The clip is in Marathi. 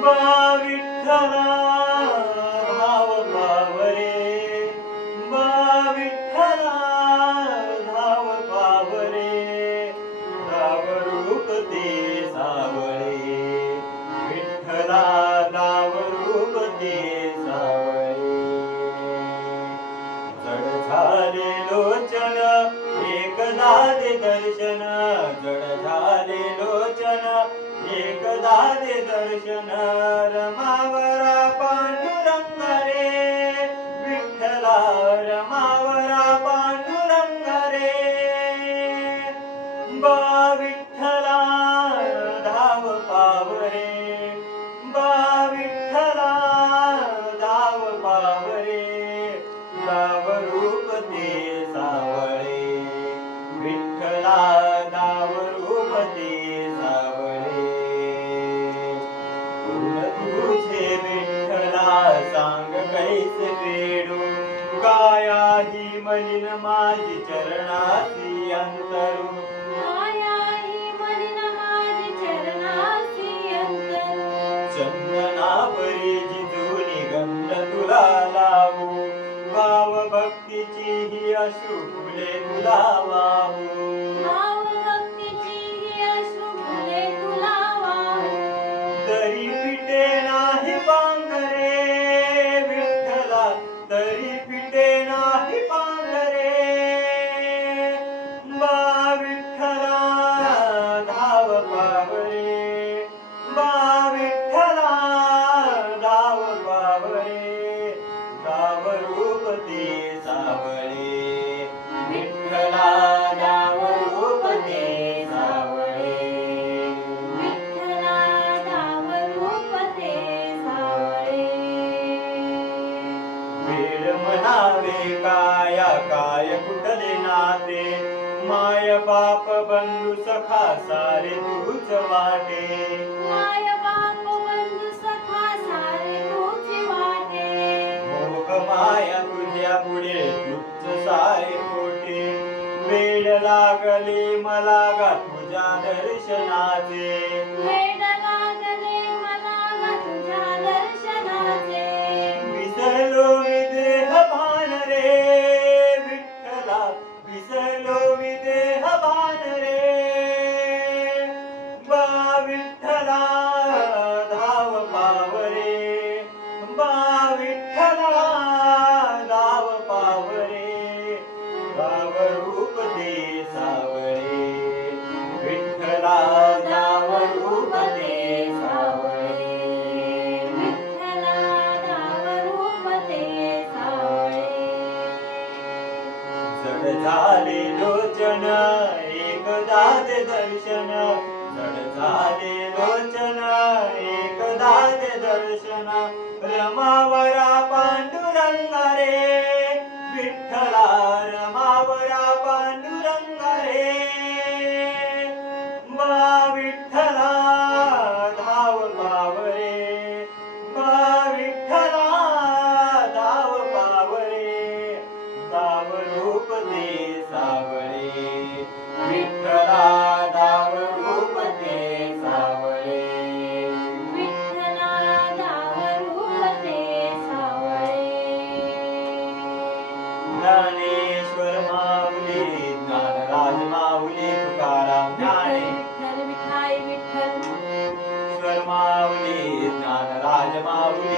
अंबा विठ्ठला धाव पावरे बा विठ्ठला धाव पावरे धाव रूप ते सावळे. विठ्ठला धाव रूप ते सावळे चढ झाले लोचन एकदा दर्शन. एकदा दे दर्शन रमावरा पांडुरंग रे विठ्ठला रमावरा पांडुरंग रे बा फेडू काया ही मलिन माझी चरणाची अंतरू. ही. चंदना परी जिजूनी गंध तुला लावू. भाव भक्तीची ही अश्रू फुले तुला वाहू काया काय कुठले नाते? माय बाप बंधू सखा सारे तूच वाटे. माय बाप बंधू सखा सारे तूच वाटे. मोह माया तुझ्या पुढे तुझ सारे खोटे वेळ लागले मला गा तुझ्या दर्शनाचे? वेड लागले जड झाले लोचन एकदा ते दर्शन. जड झाले लोचन एकदा ते दर्शन. रमावरा पांडुरंग रे विठ्ठला रमावरा पांडुरंग रे बा विठ्ठला धाव पावरे बा ज्ञानेश्वर माऊली ज्ञानराज माऊली तुकाराम ज्ञाने विठ्ठल विठाई विठ्ठल. ईश्वर माऊली ज्ञानराज माऊली